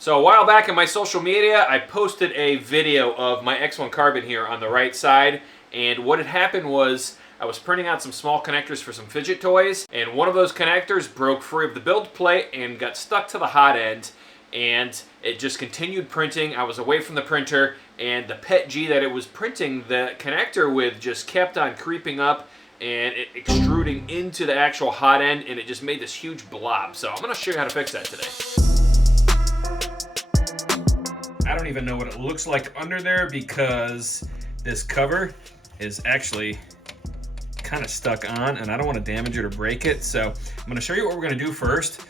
So a while back in my social media, I posted a video of my X1 carbon here on the right side, and what had happened was I was printing out some small connectors for some fidget toys, and one of those connectors broke free of the build plate and got stuck to the hot end, and it just continued printing. I was away from the printer, and the PETG that it was printing the connector with just kept on creeping up and it extruding into the actual hot end, and it just made this huge blob. So I'm going to show you how to fix that today. I don't even know what it looks like under there because this cover is actually kind of stuck on and I don't want to damage it or break it. So I'm going to show you what we're going to do first.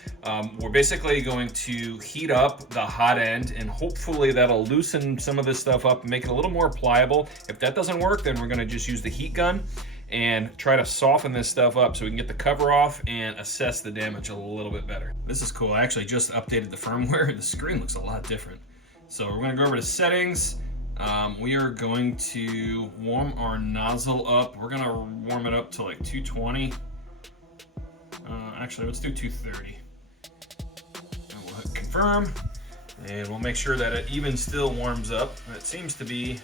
We're basically going to heat up the hot end and hopefully that'll loosen some of this stuff up and make it a little more pliable. If that doesn't work, then we're going to just use the heat gun and try to soften this stuff up so we can get the cover off and assess the damage a little bit better. This is cool. I actually just updated the firmware. The screen looks a lot different. So we're going to go over to settings. We are going to warm our nozzle up. We're going to warm it up to like 220. Actually, let's do 230. And we'll hit confirm, and we'll make sure that it even still warms up. It seems to be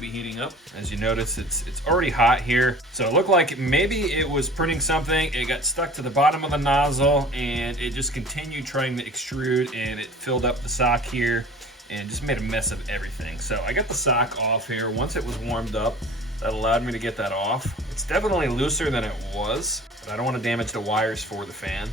heating up. As you notice, it's already hot here. So it looked like maybe it was printing something. It got stuck to the bottom of the nozzle and it just continued trying to extrude, and it filled up the sock here and just made a mess of everything. So I got the sock off here. Once it was warmed up, that allowed me to get that off. It's definitely looser than it was, but I don't want to damage the wires for the fan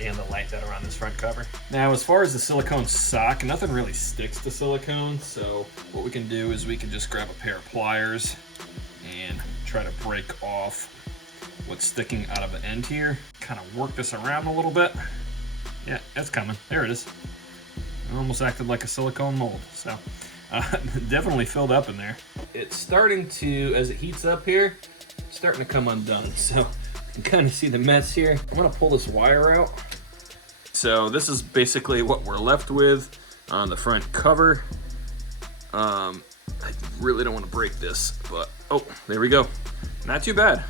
and the light that are on this front cover. Now, as far as the silicone sock, nothing really sticks to silicone, so what we can do is we can just grab a pair of pliers and try to break off what's sticking out of the end here. Kind of work this around a little bit. Yeah, it's coming. There it is. It almost acted like a silicone mold, so definitely filled up in there. It's starting to, as it heats up here, it's starting to come undone, so you can kind of see the mess here. I'm gonna pull this wire out. So this is basically what we're left with on the front cover. I really don't want to break this, but oh, there we go. Not too bad.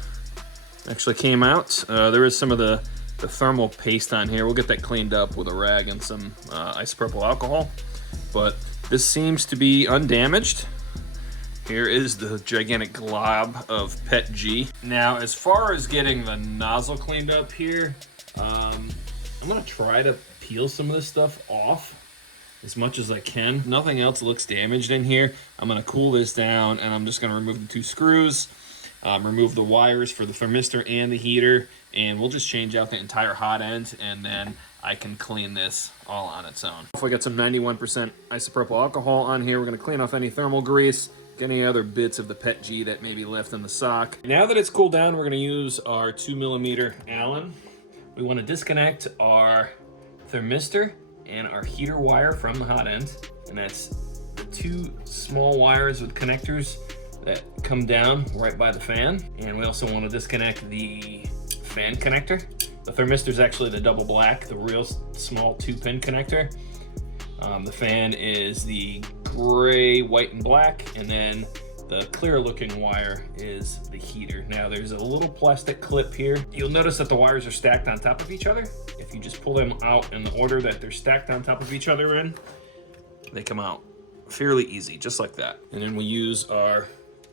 Actually came out. There is some of the thermal paste on here. We'll get that cleaned up with a rag and some isopropyl alcohol. But this seems to be undamaged. Here is the gigantic glob of PETG. Now, as far as getting the nozzle cleaned up here, I'm gonna try to peel some of this stuff off as much as I can. Nothing else looks damaged in here. I'm gonna cool this down and I'm just gonna remove the two screws, remove the wires for the thermistor and the heater, and we'll just change out the entire hot end, and then I can clean this all on its own. If we got some 91% isopropyl alcohol on here, we're gonna clean off any thermal grease, any other bits of the PETG that may be left in the sock. Now that it's cooled down, we're going to use our 2mm Allen. We want to disconnect our thermistor and our heater wire from the hot end, and that's the two small wires with connectors that come down right by the fan. And we also want to disconnect the fan connector. The thermistor is actually the double black, the real small 2-pin connector. The fan is the gray, white, and black, and then the clear looking wire is the heater. Now there's a little plastic clip here. You'll notice that the wires are stacked on top of each other. If you just pull them out in the order that they're stacked on top of each other in, they come out fairly easy, just like that. And then we use our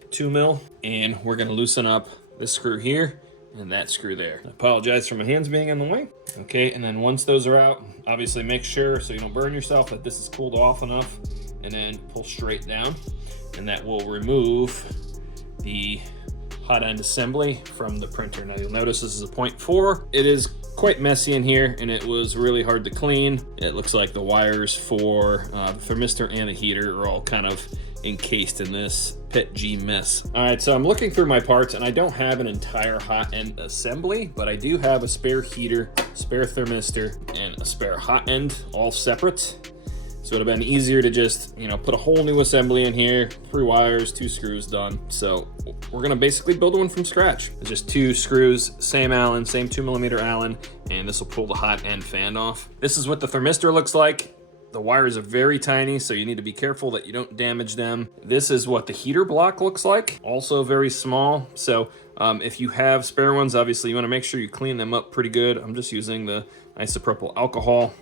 2mm, and we're gonna loosen up this screw here and that screw there. I apologize for my hands being in the way. Okay, and then once those are out, obviously make sure, so you don't burn yourself, that this is cooled off enough, and then pull straight down, and that will remove the hot end assembly from the printer. Now you'll notice this is a 0.4. It is quite messy in here, and it was really hard to clean. It looks like the wires for the thermistor and the heater are all kind of encased in this PETG mess. All right, so I'm looking through my parts, and I don't have an entire hot end assembly, but I do have a spare heater, spare thermistor, and a spare hot end, all separate. So it would have been easier to just, put a whole new assembly in here, 3 wires, 2 screws, done. So we're gonna basically build one from scratch. It's just 2 screws, same Allen, same 2mm Allen, and this will pull the hot end fan off. This is what the thermistor looks like. The wires are very tiny, so you need to be careful that you don't damage them. This is what the heater block looks like, also very small. So If you have spare ones, obviously you want to make sure you clean them up pretty good. I'm just using the isopropyl alcohol.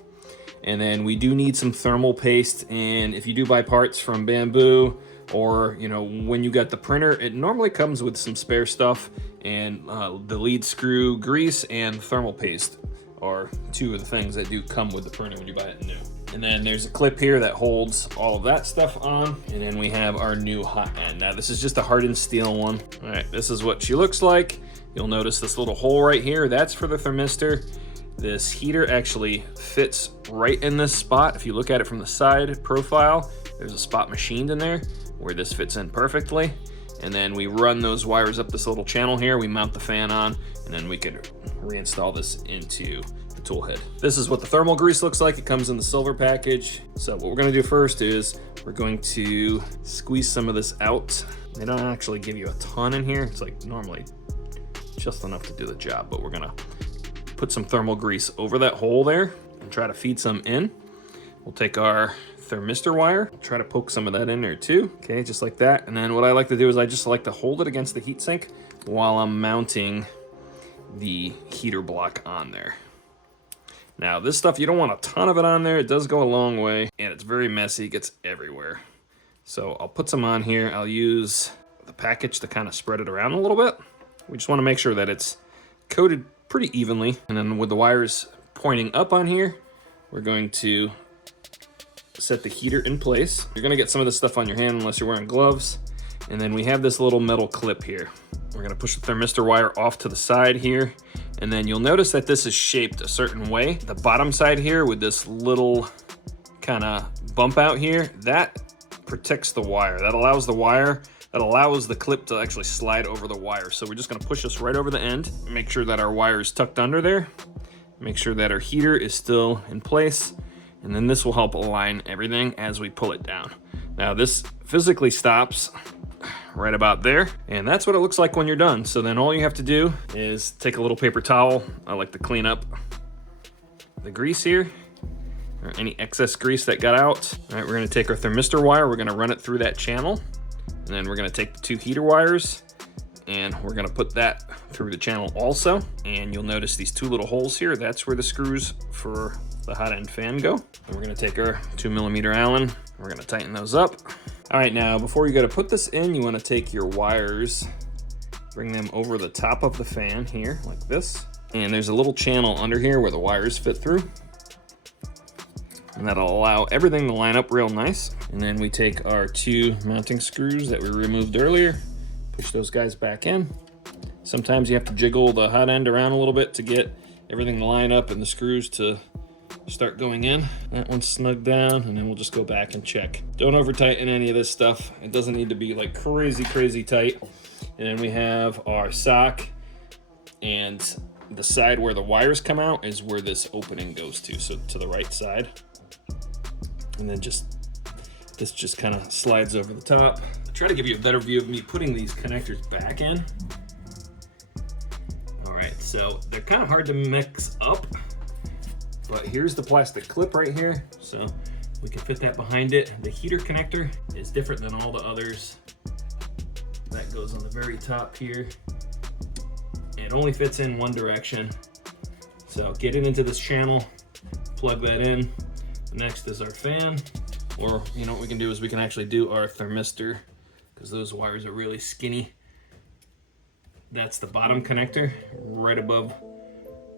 And then we do need some thermal paste, and if you do buy parts from Bambu, or when you got the printer, it normally comes with some spare stuff, and the lead screw grease and thermal paste are two of the things that do come with the printer when you buy it new. And then there's a clip here that holds all of that stuff on, and then we have our new hot end. Now this is just a hardened steel one. All right, this is what she looks like. You'll notice this little hole right here, that's for the thermistor. This heater actually fits right in this spot. If you look at it from the side profile, there's a spot machined in there where this fits in perfectly. And then we run those wires up this little channel here, we mount the fan on, and then we can reinstall this into the tool head. This is what the thermal grease looks like. It comes in the silver package. So what we're gonna do first is we're going to squeeze some of this out. They don't actually give you a ton in here. It's like normally just enough to do the job, but we're gonna put some thermal grease over that hole there and try to feed some in. We'll take our thermistor wire, try to poke some of that in there too. Okay, just like that. And then what I like to do is I just like to hold it against the heatsink while I'm mounting the heater block on there. Now this stuff, you don't want a ton of it on there. It does go a long way, and it's very messy, it gets everywhere. So I'll put some on here. I'll use the package to kind of spread it around a little bit. We just want to make sure that it's coated pretty evenly. And then with the wires pointing up on here, we're going to set the heater in place. You're gonna get some of this stuff on your hand unless you're wearing gloves. And then we have this little metal clip here. We're gonna push the thermistor wire off to the side here. And then you'll notice that this is shaped a certain way. The bottom side here with this little kind of bump out here, that protects the wire. That allows the clip to actually slide over the wire. So we're just gonna push this right over the end, make sure that our wire is tucked under there, make sure that our heater is still in place, and then this will help align everything as we pull it down. Now this physically stops right about there, and that's what it looks like when you're done. So then all you have to do is take a little paper towel. I like to clean up the grease here, or any excess grease that got out. All right, we're gonna take our thermistor wire, we're gonna run it through that channel, and then we're gonna take the two heater wires and we're gonna put that through the channel also. And you'll notice these two little holes here, that's where the screws for the hot end fan go. And we're gonna take our 2mm Allen, we're gonna tighten those up. All right, now before you go to put this in, you wanna take your wires, bring them over the top of the fan here, like this. And there's a little channel under here where the wires fit through. And that'll allow everything to line up real nice. And then we take our two mounting screws that we removed earlier, push those guys back in. Sometimes you have to jiggle the hot end around a little bit to get everything to line up and the screws to start going in. That one's snug down, and then we'll just go back and check. Don't over tighten any of this stuff. It doesn't need to be like crazy tight. And then we have our sock, and the side where the wires come out is where this opening goes to, so to the right side. And then this just kind of slides over the top. I'll try to give you a better view of me putting these connectors back in. All right, so they're kind of hard to mix up, but here's the plastic clip right here. So we can fit that behind it. The heater connector is different than all the others. That goes on the very top here. It only fits in one direction. So get it into this channel, plug that in. Next is our fan, or what we can do is we can actually do our thermistor, because those wires are really skinny. That's the bottom connector right above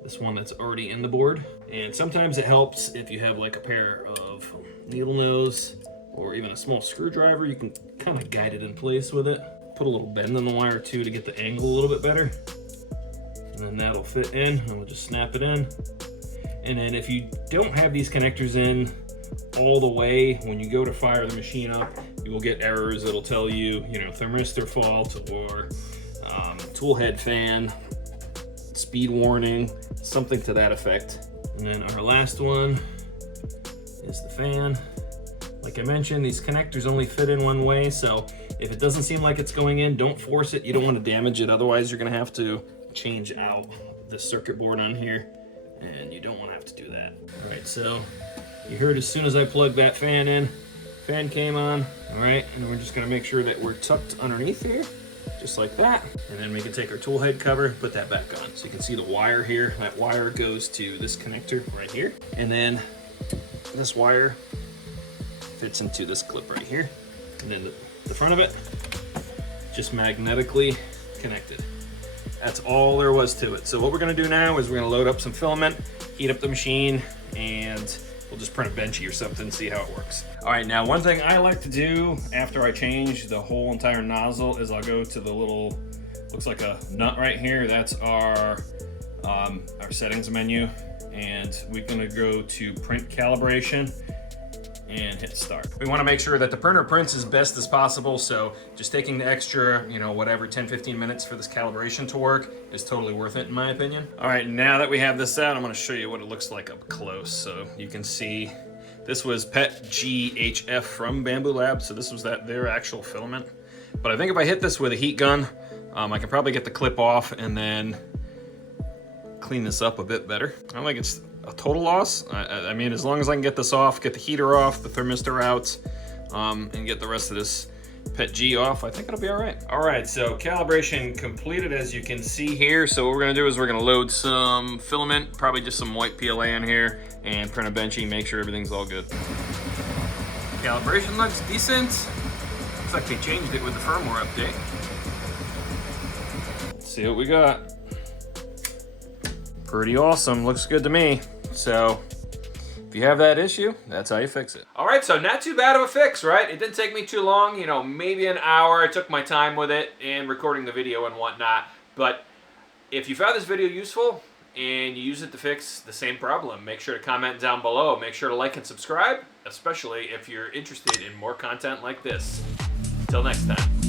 this one that's already in the board. And sometimes it helps if you have like a pair of needle nose or even a small screwdriver, you can kind of guide it in place with it. Put a little bend in the wire too to get the angle a little bit better. And then that'll fit in, and we'll just snap it in. And then if you don't have these connectors in all the way, when you go to fire the machine up, you will get errors that'll tell you, thermistor fault or tool head fan, speed warning, something to that effect. And then our last one is the fan. Like I mentioned, these connectors only fit in one way, so if it doesn't seem like it's going in, don't force it. You don't want to damage it, otherwise you're gonna have to change out this circuit board on here, and you don't want to have to do that. All right, so you heard as soon as I plugged that fan in, fan came on. All right, and we're just gonna make sure that we're tucked underneath here. just like that. And then we can take our tool head cover, put that back on. So you can see the wire here. That wire goes to this connector right here. And then this wire fits into this clip right here. And then the front of it, just magnetically connected. That's all there was to it. So what we're gonna do now is we're gonna load up some filament, heat up the machine, and we'll just print a Benchy or something, see how it works. All right, now one thing I like to do after I change the whole entire nozzle is I'll go to the little, looks like a nut right here. That's our settings menu. And we're gonna go to print calibration and hit start. We wanna make sure that the printer prints as best as possible, so just taking the extra, whatever, 10-15 minutes for this calibration to work is totally worth it in my opinion. All right, now that we have this out, I'm gonna show you what it looks like up close. So you can see, this was PET GHF from Bambu Lab, so this was their actual filament. But I think if I hit this with a heat gun, I can probably get the clip off and then clean this up a bit better. I don't think it's a total loss. I mean, as long as I can get this off, get the heater off, the thermistor out, and get the rest of this PET G off, I think it'll be all right. All right, so calibration completed, as you can see here. So what we're gonna do is we're gonna load some filament, probably just some white PLA in here, and print a Benchy, make sure everything's all good. Calibration looks decent. Looks like they changed it with the firmware update. Let's see what we got. Pretty awesome, looks good to me. So if you have that issue, that's how you fix it. All right, so not too bad of a fix, right? It didn't take me too long, maybe an hour. I took my time with it and recording the video and whatnot. But if you found this video useful and you use it to fix the same problem, make sure to comment down below. Make sure to like and subscribe, especially if you're interested in more content like this. Until next time.